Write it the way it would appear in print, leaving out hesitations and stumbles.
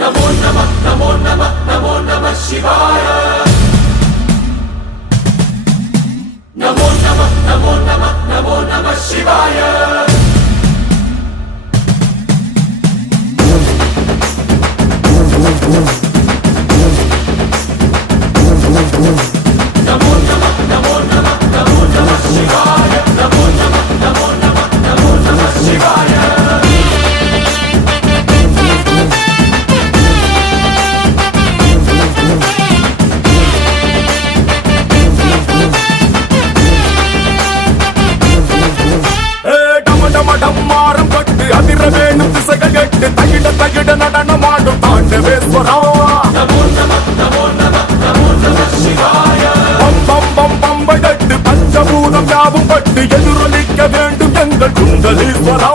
नमो नमः नमो नमः नमो नमः शिवाय नमो नमः नमो नमः नमो नमः शिवाय नमो नमः नमो नमः नमो नमः शिवाय नमो नमः नमो नमः नमो नमः शिवाय டம்மாரம் கட்டு அதிர வேணும் திசைகள் கட்டு தகிட தகிட நடனம் ஆடும் தாண்டவேஸ்வரா नमो नमः नमो नमः नमो नमः शिवाय பம் பம் பம் பம்பை கட்டு பஞ்சபூதம் யாவும் பட்டு எதிரொலிக்க வேண்டும் எங்கள் குண்டலீஸ்வரா